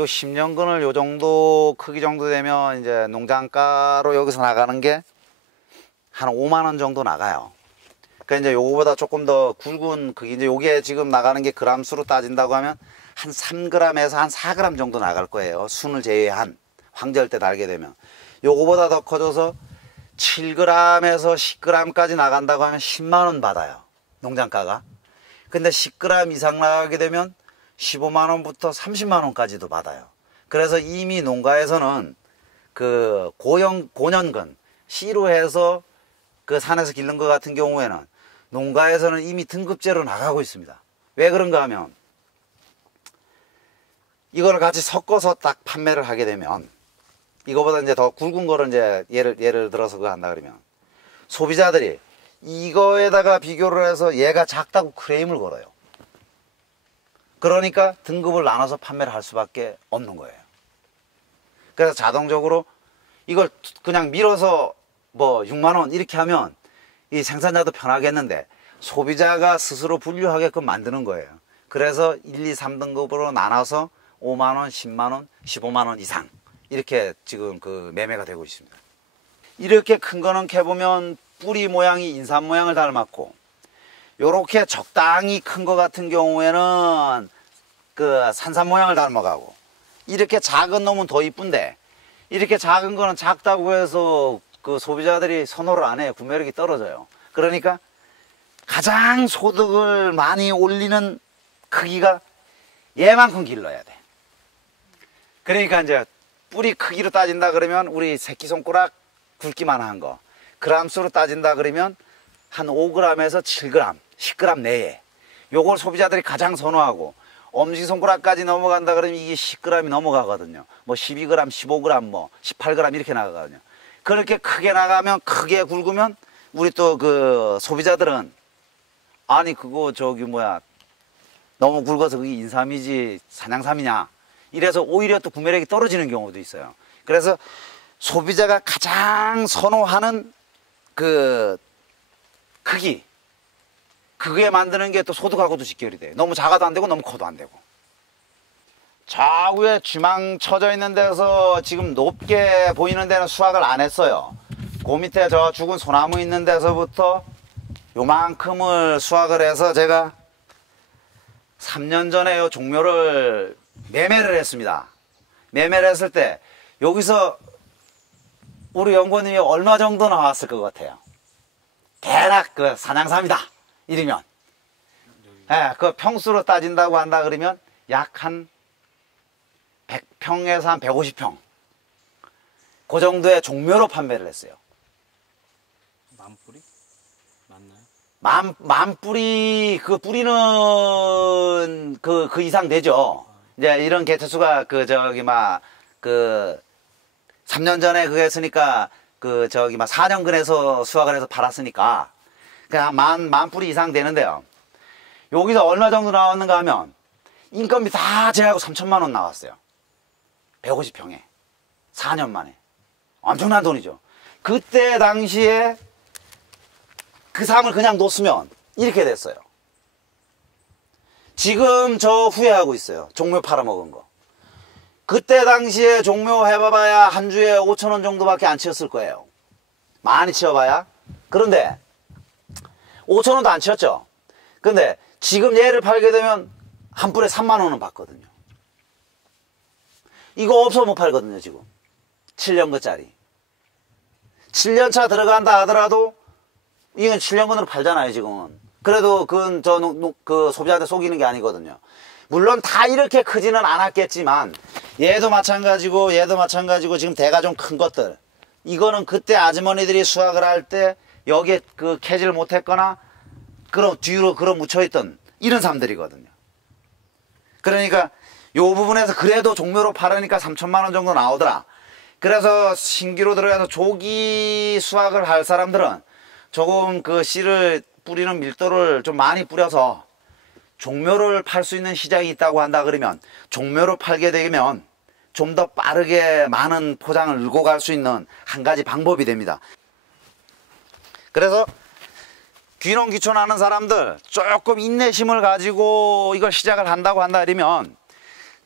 요 10년근을 요 정도 크기 정도 되면 이제 농장가로 여기서 나가는 게 한 5만 원 정도 나가요. 그러니까 이제 요거보다 조금 더 굵은 크기, 이제 요게 지금 나가는 게 그람 수로 따진다고 하면 한 3g에서 한 4g 정도 나갈 거예요. 순을 제외한 황절 때 달게 되면. 요거보다 더 커져서 7g에서 10g까지 나간다고 하면 10만 원 받아요. 농장가가. 근데 10g 이상 나가게 되면 15만 원부터 30만 원까지도 받아요. 그래서 이미 농가에서는 그 고년근, 씨로 해서 그 산에서 기른 것 같은 경우에는 농가에서는 이미 등급제로 나가고 있습니다. 왜 그런가 하면 이거를 같이 섞어서 딱 판매를 하게 되면 이거보다 이제 더 굵은 거를 이제 예를 들어서 그거 한다 그러면 소비자들이 이거에다가 비교를 해서 얘가 작다고 크레임을 걸어요. 그러니까 등급을 나눠서 판매를 할 수밖에 없는 거예요. 그래서 자동적으로 이걸 그냥 밀어서 뭐 6만 원 이렇게 하면 이 생산자도 편하겠는데 소비자가 스스로 분류하게끔 만드는 거예요. 그래서 1, 2, 3등급으로 나눠서 5만 원, 10만 원, 15만 원 이상 이렇게 지금 그 매매가 되고 있습니다. 이렇게 큰 거는 캐보면 뿌리 모양이 인삼 모양을 닮았고 요렇게 적당히 큰 거 같은 경우에는 그 산삼 모양을 닮아가고 이렇게 작은 놈은 더 이쁜데 이렇게 작은 거는 작다고 해서 그 소비자들이 선호를 안 해요. 구매력이 떨어져요. 그러니까 가장 소득을 많이 올리는 크기가 얘만큼 길러야 돼. 그러니까 이제 뿌리 크기로 따진다 그러면 우리 새끼손가락 굵기만 한 거 그람수로 따진다 그러면 한 5g에서 7g, 10g 내에 요걸 소비자들이 가장 선호하고 엄지손가락까지 넘어간다 그러면 이게 10g이 넘어가거든요. 뭐 12g, 15g, 뭐 18g 이렇게 나가거든요. 그렇게 크게 나가면 크게 굵으면 우리 또 그 소비자들은 아니 그거 저기 뭐야 너무 굵어서 그게 인삼이지 산양삼이냐 이래서 오히려 또 구매력이 떨어지는 경우도 있어요. 그래서 소비자가 가장 선호하는 그 크기 그게 만드는 게 또 소득하고도 직결이 돼. 너무 작아도 안 되고 너무 커도 안 되고. 좌우에 쥐망 쳐져 있는 데서 지금 높게 보이는 데는 수확을 안 했어요. 그 밑에 저 죽은 소나무 있는 데서부터 요만큼을 수확을 해서 제가 3년 전에 요 종묘를 매매를 했습니다. 매매를 했을 때 여기서 우리 연구원님이 얼마 정도 나왔을 것 같아요? 대략 그 산양삼이다 이러면 예, 그 평수로 따진다고 한다 그러면 약 한 100평에서 한 150평 그 정도의 종묘로 판매를 했어요. 만 뿌리? 맞나요? 만 뿌리 그 뿌리는 그 이상 되죠. 이제 이런 개체수가 그 저기 막 그 3년 전에 그거 했으니까 그 저기 막 4년근에서 수확을 해서 팔았으니까 그냥 만 뿌리 이상 되는데요. 여기서 얼마 정도 나왔는가 하면 인건비 다 제하고 3천만 원 나왔어요. 150평에 4년 만에 엄청난 돈이죠. 그때 당시에 그 삶을 그냥 놓으면 이렇게 됐어요. 지금 저 후회하고 있어요. 종묘 팔아먹은 거. 그때 당시에 종묘 해봐봐야 한 주에 5,000원 정도밖에 안 치웠을 거예요. 많이 치워봐야. 그런데 5,000원도 안 치웠죠. 근데 지금 얘를 팔게 되면 한 뿔에 3만 원은 받거든요. 이거 없어 못 팔거든요. 지금 7년근짜리 7년차 들어간다 하더라도 이건 7년근으로 팔잖아요. 지금은. 그래도 그건 그 소비자한테 속이는 게 아니거든요. 물론 다 이렇게 크지는 않았겠지만 얘도 마찬가지고 지금 대가 좀 큰 것들 이거는 그때 아주머니들이 수확을 할 때 여기에 그 캐지를 못했거나 그럼 뒤로 묻혀있던 이런 삶들이거든요. 그러니까 요 부분에서 그래도 종묘로 팔으니까 3천만 원 정도 나오더라. 그래서 신기로 들어가서 조기 수확을 할 사람들은 조금 그 씨를 뿌리는 밀도를 좀 많이 뿌려서 종묘를 팔 수 있는 시장이 있다고 한다 그러면 종묘로 팔게 되면 좀 더 빠르게 많은 포장을 늘고 갈 수 있는 한 가지 방법이 됩니다. 그래서 귀농귀촌하는 사람들 조금 인내심을 가지고 이걸 시작을 한다고 한다 그러면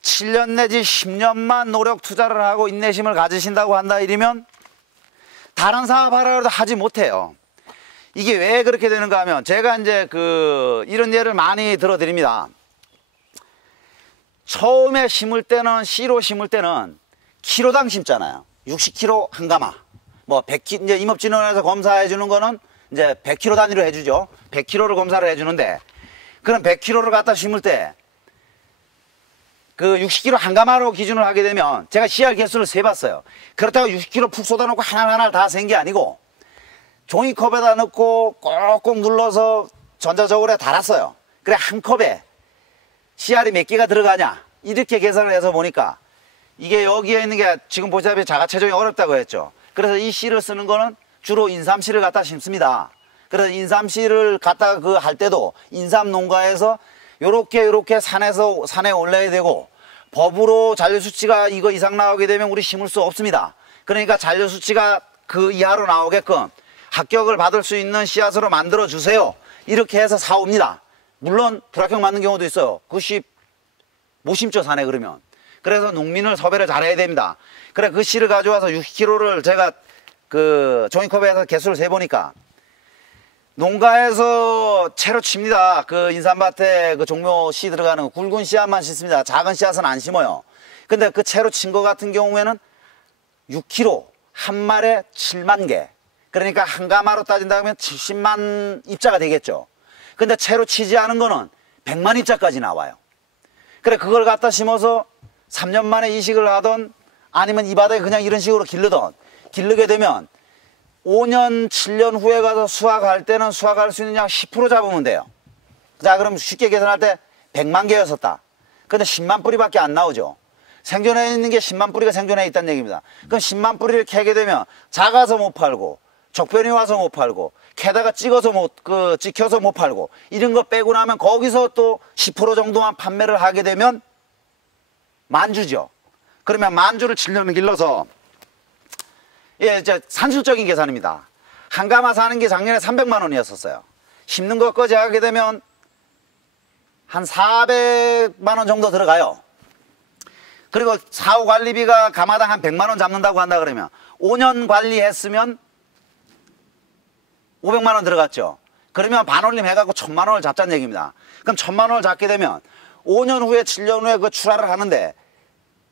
7년 내지 10년만 노력 투자를 하고 인내심을 가지신다고 한다 이러면 다른 사업 하라고 하지 못해요. 이게 왜 그렇게 되는가 하면 제가 이제 이런 예를 많이 들어드립니다. 처음에 심을 때는 씨로 심을 때는 키로당 심잖아요. 60kg 한 가마. 뭐 100kg 이제 임업진흥원에서 검사해 주는 거는 이제 100kg 단위로 해주죠. 100kg를 검사를 해주는데 그럼 100kg를 갖다 심을 때 그 60kg 한 가마로 기준을 하게 되면 제가 씨알 개수를 세봤어요. 그렇다고 60kg 푹 쏟아놓고 하나하나 다 센 게 아니고 종이컵에다 넣고 꼭꼭 눌러서 전자저울에 달았어요. 그래 한 컵에 씨알이 몇 개가 들어가냐 이렇게 계산을 해서 보니까 이게 여기에 있는 게 지금 보시다시피 자가 체종이 어렵다고 했죠. 그래서 이 씨를 쓰는 거는 주로 인삼씨를 갖다 심습니다. 그래서 인삼씨를 갖다 할 때도 인삼 농가에서 요렇게 산에 올려야 되고 법으로 잔류 수치가 이거 이상 나오게 되면 우리 심을 수 없습니다. 그러니까 잔류 수치가 그 이하로 나오게끔 합격을 받을 수 있는 씨앗으로 만들어 주세요. 이렇게 해서 사옵니다. 물론 불합격 맞는 경우도 있어요. 그 씨 못 심죠 산에 그러면. 그래서 농민을 섭외를 잘해야 됩니다. 그래 그 씨를 가져와서 60kg를 제가 종이컵에서 개수를 세보니까 농가에서 채로 칩니다. 그 인삼밭에 종묘 씨 들어가는 거 굵은 씨앗만 심습니다. 작은 씨앗은 안 심어요. 근데 그 채로 친 거 같은 경우에는 6kg 한 말에 7만 개. 그러니까 한 가마로 따진다 하면 70만 입자가 되겠죠. 근데 채로 치지 않은 거는 100만 입자까지 나와요. 그래 그걸 갖다 심어서 3년 만에 이식을 하던 아니면 이 바닥에 그냥 이런 식으로 기르게 되면 5년 7년 후에 가서 수확할 때는 수확할 수 있는 양 10% 잡으면 돼요. 자 그럼 쉽게 계산할 때 100만 개였었다. 근데 10만 뿌리밖에 안 나오죠. 생존해 있는 게 10만 뿌리가 생존해 있다는 얘기입니다. 그럼 10만 뿌리를 캐게 되면 작아서 못 팔고 적변이 와서 못 팔고 캐다가 찍혀서 못 팔고 이런 거 빼고 나면 거기서 또 10% 정도만 판매를 하게 되면 만주죠. 그러면 만주를 7년을 길러서 이제 산술적인 계산입니다. 한 가마 사는 게 작년에 300만 원이었었어요. 심는 것까지 하게 되면 한 400만 원 정도 들어가요. 그리고 사후 관리비가 가마당 한 100만 원 잡는다고 한다 그러면 5년 관리했으면 500만 원 들어갔죠. 그러면 반올림 해갖고 1000만 원을 잡자는 얘기입니다. 그럼 1000만 원을 잡게 되면 5년 후에 7년 후에 그 출하를 하는데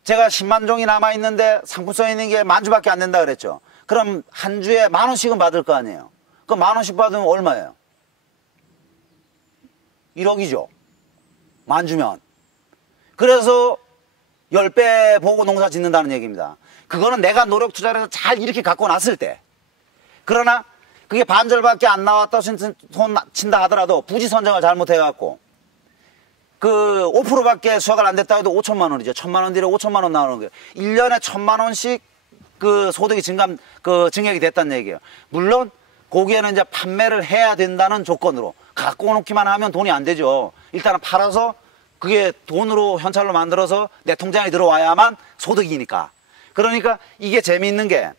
제가 10만 종이 남아있는데 상품성 있는 게 10,000주밖에 안 된다 그랬죠. 그럼 한 주에 10,000원씩은 받을 거 아니에요. 그럼 10,000원씩 받으면 얼마예요? 1억이죠. 10,000주면. 그래서 10배 보고 농사 짓는다는 얘기입니다. 그거는 내가 노력 투자를 해서 잘 이렇게 갖고 놨을 때. 그러나 그게 반절밖에 안 나왔다 손 친다 하더라도 부지 선정을 잘못해갖고 그 5%밖에 수확을 안 됐다 해도 5천만 원이죠. 1,000만 원 뒤로 5천만 원 나오는 거예요. 1년에 1,000만 원씩 그 소득이 증액이 됐다는 얘기예요. 물론 거기에는 이제 판매를 해야 된다는 조건으로 갖고 놓기만 하면 돈이 안 되죠. 일단은 팔아서 그게 돈으로 현찰로 만들어서 내 통장에 들어와야만 소득이니까. 그러니까 이게 재미있는 게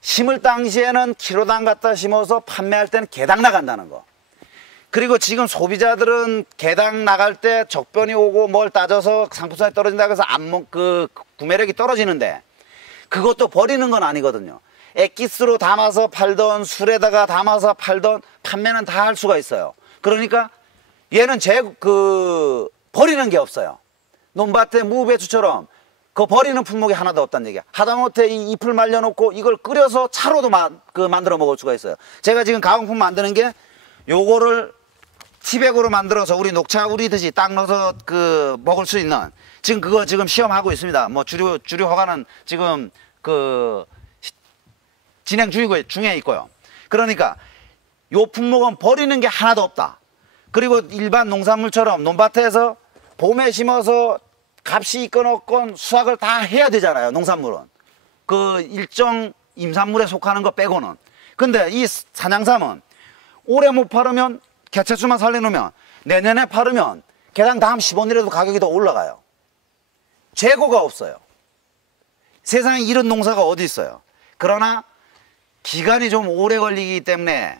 심을 당시에는 키로당 갖다 심어서 판매할 때는 개당 나간다는 거. 그리고 지금 소비자들은 개당 나갈 때 적변이 오고 뭘 따져서 상품성이 떨어진다고 해서 구매력이 떨어지는데 그것도 버리는 건 아니거든요. 액기스로 담아서 팔던 술에다가 담아서 팔던 판매는 다 할 수가 있어요. 그러니까 얘는 버리는 게 없어요. 논밭에 무배추처럼 그 버리는 품목이 하나도 없다는 얘기야. 하다못해 이 잎을 말려놓고 이걸 끓여서 차로도 만들어 먹을 수가 있어요. 제가 지금 가공품 만드는 게 요거를 티백으로 만들어서 우리 녹차 우리듯이 딱 넣어서 먹을 수 있는 지금 그거 지금 시험하고 있습니다. 뭐 주류 허가는 지금 진행 중에 있고요. 그러니까 요 품목은 버리는 게 하나도 없다. 그리고 일반 농산물처럼 논밭에서 봄에 심어서 값이 있건 없건 수확을 다 해야 되잖아요. 농산물은 그 일정 임산물에 속하는 거 빼고는. 근데 이 산양삼은 올해 못 팔으면 개체수만 살려놓으면 내년에 팔으면 개당 다음 10원이라도 가격이 더 올라가요. 재고가 없어요. 세상에 이런 농사가 어디 있어요. 그러나 기간이 좀 오래 걸리기 때문에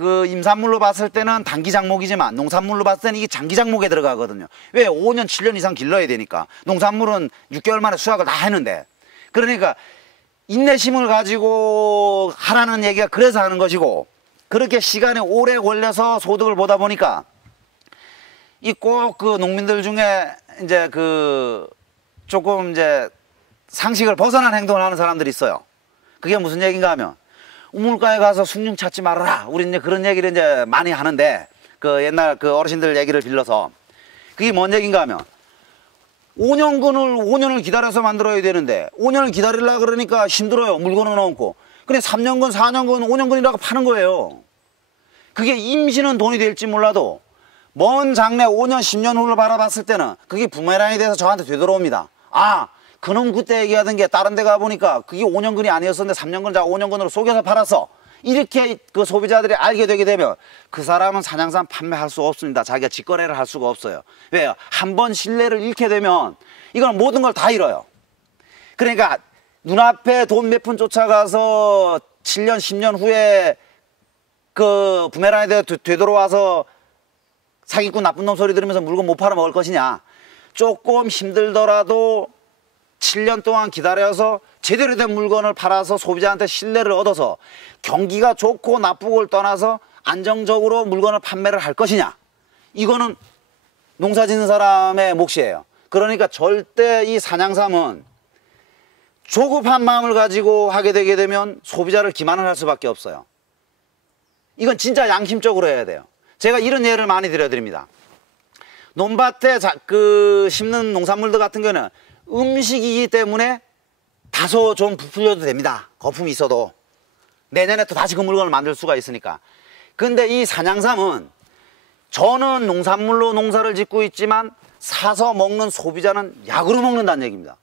그 임산물로 봤을 때는 단기 작목이지만 농산물로 봤을 때는 이게 장기 작목에 들어가거든요. 왜? 5년, 7년 이상 길러야 되니까. 농산물은 6개월 만에 수확을 다 했는데. 그러니까 인내심을 가지고 하라는 얘기가 그래서 하는 것이고, 그렇게 시간이 오래 걸려서 소득을 보다 보니까 이 꼭 그 농민들 중에 이제 그 조금 이제 상식을 벗어난 행동을 하는 사람들이 있어요. 그게 무슨 얘기인가 하면, 우물가에 가서 숭늉 찾지 말아라. 우리 이제 그런 얘기를 이제 많이 하는데, 그 옛날 그 어르신들 얘기를 빌려서, 그게 뭔 얘기인가 하면, 5년을 기다려서 만들어야 되는데 5년을 기다리려고 그러니까 힘들어요. 물건은 없고. 근데 3년근, 4년근, 5년근이라고 파는 거예요. 그게 임시는 돈이 될지 몰라도 먼 장래 5년, 10년 후를 바라봤을 때는 그게 부메랑이 돼서 저한테 되돌아옵니다. 아, 그놈 그때 얘기하던 게 다른 데 가보니까 그게 5년근이 아니었었는데 3년근, 5년근으로 속여서 팔았어. 이렇게 그 소비자들이 알게 되게 되면 그 사람은 산양산 판매할 수 없습니다. 자기가 직거래를 할 수가 없어요. 왜요? 한번 신뢰를 잃게 되면 이건 모든 걸 다 잃어요. 그러니까 눈앞에 돈 몇 푼 쫓아가서 7년, 10년 후에 그 부메랑에 되돌아와서 사기꾼 나쁜 놈 소리 들으면서 물건 못 팔아 먹을 것이냐. 조금 힘들더라도 7년 동안 기다려서 제대로 된 물건을 팔아서 소비자한테 신뢰를 얻어서 경기가 좋고 나쁘고를 떠나서 안정적으로 물건을 판매를 할 것이냐. 이거는 농사 짓는 사람의 몫이에요. 그러니까 절대 이 산양삼은 조급한 마음을 가지고 하게 되게 되면 소비자를 기만을 할 수밖에 없어요. 이건 진짜 양심적으로 해야 돼요. 제가 이런 예를 많이 들어드립니다. 논밭에 심는 농산물들 같은 경우는 음식이기 때문에 다소 좀 부풀려도 됩니다. 거품이 있어도. 내년에 또 다시 그 물건을 만들 수가 있으니까. 근데 이 산양삼은 저는 농산물로 농사를 짓고 있지만 사서 먹는 소비자는 약으로 먹는다는 얘기입니다.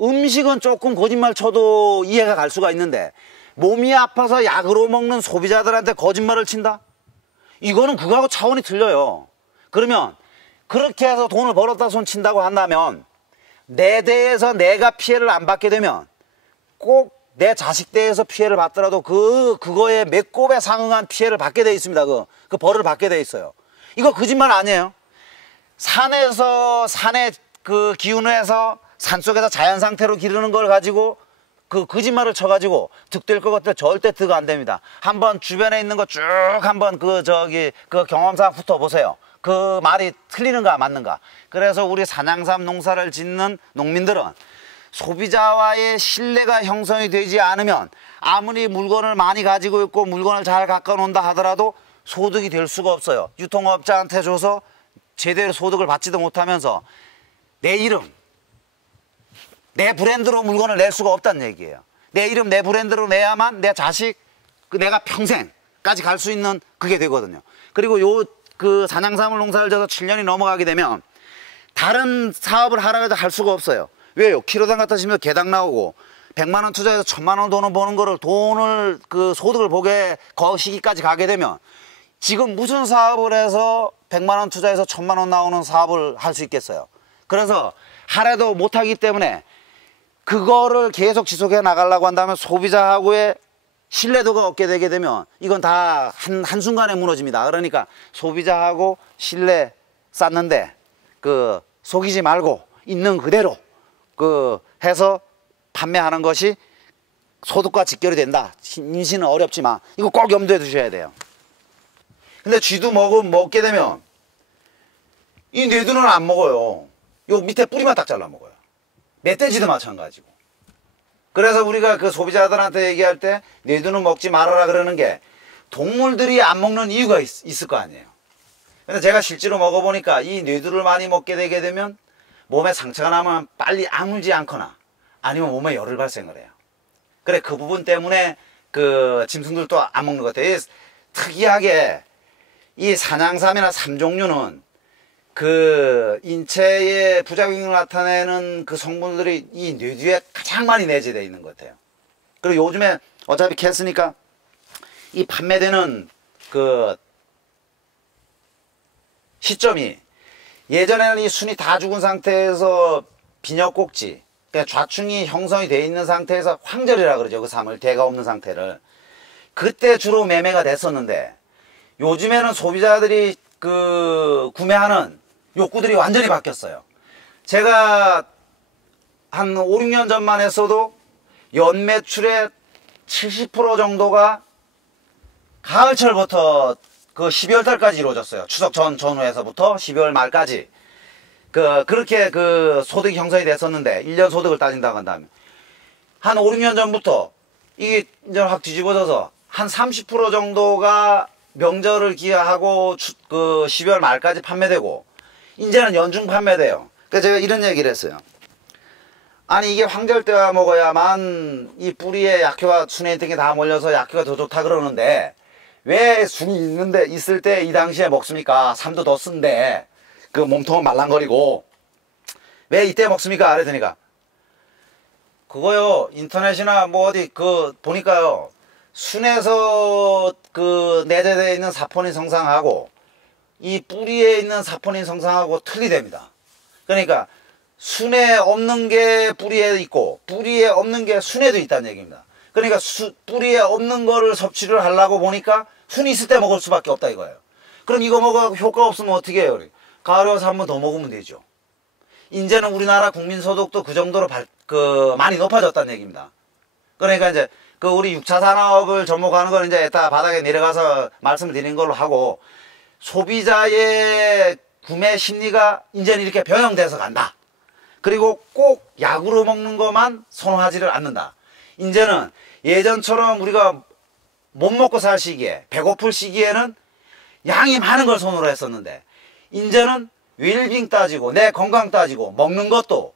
음식은 조금 거짓말 쳐도 이해가 갈 수가 있는데 몸이 아파서 약으로 먹는 소비자들한테 거짓말을 친다? 이거는 그거하고 차원이 틀려요. 그러면 그렇게 해서 돈을 벌었다 손 친다고 한다면 내 대에서 내가 피해를 안 받게 되면 꼭 내 자식 대에서 피해를 받더라도 그거에 몇 곱에 상응한 피해를 받게 돼 있습니다. 그 벌을 받게 돼 있어요. 이거 거짓말 아니에요. 산의 그 기운에서 산속에서 자연 상태로 기르는 걸 가지고 그 거짓말을 쳐가지고 득될 것 같아 절대 득 안 됩니다. 한번 주변에 있는 거 쭉 한번 그 경험상 훑어보세요. 그 말이 틀리는가 맞는가. 그래서 우리 산양삼 농사를 짓는 농민들은 소비자와의 신뢰가 형성이 되지 않으면 아무리 물건을 많이 가지고 있고 물건을 잘 갖고 논다 하더라도 소득이 될 수가 없어요. 유통업자한테 줘서 제대로 소득을 받지도 못하면서 내 이름, 내 브랜드로 물건을 낼 수가 없다는 얘기예요. 내 이름, 내 브랜드로 내야만 내 자식, 내가 평생까지 갈 수 있는 그게 되거든요. 그리고 그 산양삼을 농사를 져서 7년이 넘어가게 되면 다른 사업을 하라고 해도 할 수가 없어요. 왜요? 키로당 갖다 치면 개당 나오고 100만 원 투자해서 1000만 원 돈을 버는 거를 그 소득을 보게 그 시기까지 가게 되면 지금 무슨 사업을 해서 100만 원 투자해서 1000만 원 나오는 사업을 할 수 있겠어요? 그래서 하라도 못하기 때문에 그거를 계속 지속해 나가려고 한다면 소비자하고의 신뢰도가 없게 되게 되면 이건 다 한순간에 무너집니다. 그러니까 소비자하고 신뢰 쌓는데 속이지 말고 있는 그대로 해서 판매하는 것이 소득과 직결이 된다. 임시는 어렵지만 이거 꼭 염두에 두셔야 돼요. 근데 쥐도 먹게 되면 이 뇌두는 안 먹어요. 요 밑에 뿌리만 딱 잘라 먹어요. 멧돼지도 마찬가지고. 그래서 우리가 그 소비자들한테 얘기할 때 뇌두는 먹지 말아라 그러는 게 동물들이 안 먹는 이유가 있을 거 아니에요. 근데 제가 실제로 먹어보니까 이 뇌두를 많이 먹게 되게 되면 몸에 상처가 나면 빨리 아물지 않거나 아니면 몸에 열을 발생을 해요. 그래, 그 부분 때문에 그 짐승들도 안 먹는 것 같아요. 특이하게 이 산양삼이나 삼종류는 그 인체에 부작용을 나타내는 그 성분들이 이 뇌두에 가장 많이 내재되어 있는 것 같아요. 그리고 요즘에 어차피 캐스니까 이 판매되는 그 시점이 예전에는 이 순이 다 죽은 상태에서 비녀꼭지, 그러니까 좌충이 형성이 되어 있는 상태에서 황절이라 그러죠. 그 삼을 대가 없는 상태를 그때 주로 매매가 됐었는데 요즘에는 소비자들이 그 구매하는 욕구들이 완전히 바뀌었어요. 제가 한 5, 6년 전만 했어도 연 매출의 70% 정도가 가을철부터 그 12월 달까지 이루어졌어요. 추석 전후에서부터 12월 말까지. 그렇게 그 소득이 형성이 됐었는데, 1년 소득을 따진다고 한다면. 한 5, 6년 전부터 이게 이제 확 뒤집어져서 한 30% 정도가 명절을 기하하고 그 12월 말까지 판매되고, 이제는 연중 판매돼요. 그래서 제가 이런 얘기를 했어요. 아니, 이게 황절 때와 먹어야만 이 뿌리에 약효와 순에 있던 게 다 몰려서 약효가 더 좋다 그러는데, 왜 순이 있을 때 이 당시에 먹습니까? 삶도 더 쓴데, 그 몸통은 말랑거리고, 왜 이때 먹습니까? 그랬더니까, 그거요, 인터넷이나 뭐 어디 보니까요, 순에서 내재되어 있는 사포닌 성상하고, 이 뿌리에 있는 사포닌 성상하고 틀리답니다. 그러니까, 순에 없는 게 뿌리에 있고, 뿌리에 없는 게 순에도 있다는 얘기입니다. 그러니까 뿌리에 없는 거를 섭취를 하려고 보니까 순이 있을 때 먹을 수밖에 없다 이거예요. 그럼 이거 먹어 효과 없으면 어떻게 해요? 가을에 와서 한 번 더 먹으면 되죠. 이제는 우리나라 국민소득도 그 정도로 많이 높아졌다는 얘기입니다. 그러니까 이제 우리 6차 산업을 접목하는 걸 이제 이따 바닥에 내려가서 말씀을 드리는 걸로 하고, 소비자의 구매 심리가 이제는 이렇게 변형돼서 간다. 그리고 꼭 약으로 먹는 것만 선호하지를 않는다. 이제는 예전처럼 우리가 못 먹고 살 시기에, 배고플 시기에는 양이 많은 걸 선호를 했었는데, 이제는 웰빙 따지고 내 건강 따지고 먹는 것도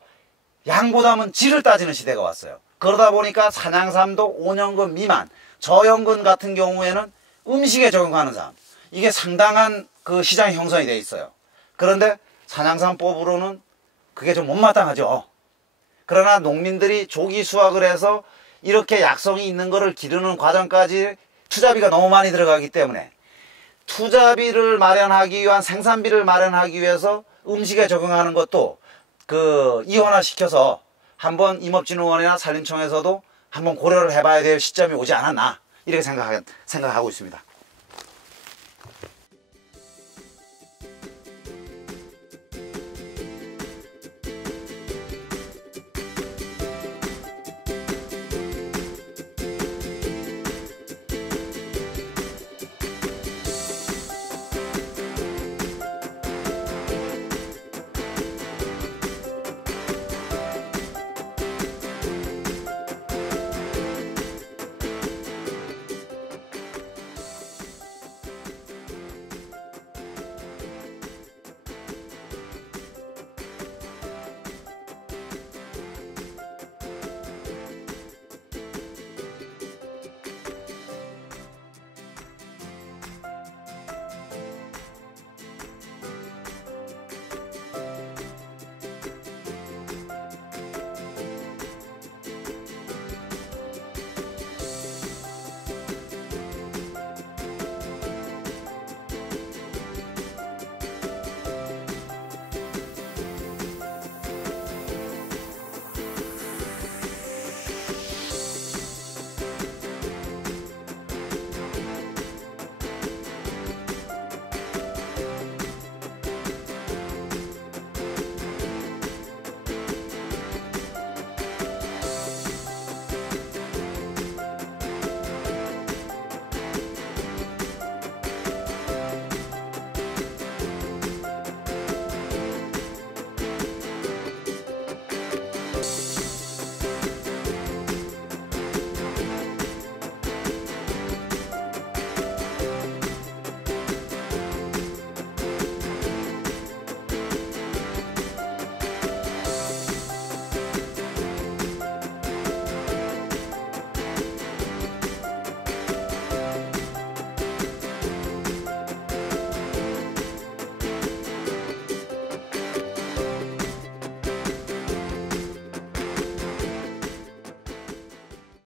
양보다는 질을 따지는 시대가 왔어요. 그러다 보니까 산양삼도 5년근 미만, 저염근 같은 경우에는 음식에 적용하는 삶, 이게 상당한 그 시장이 형성이 돼 있어요. 그런데 산양삼법으로는 그게 좀 못마땅하죠. 그러나 농민들이 조기 수확을 해서 이렇게 약성이 있는 거를 기르는 과정까지 투자비가 너무 많이 들어가기 때문에, 투자비를 마련하기 위한 생산비를 마련하기 위해서 음식에 적용하는 것도 이원화시켜서 한번 임업진흥원이나 산림청에서도 한번 고려를 해봐야 될 시점이 오지 않았나, 이렇게 생각하고 있습니다.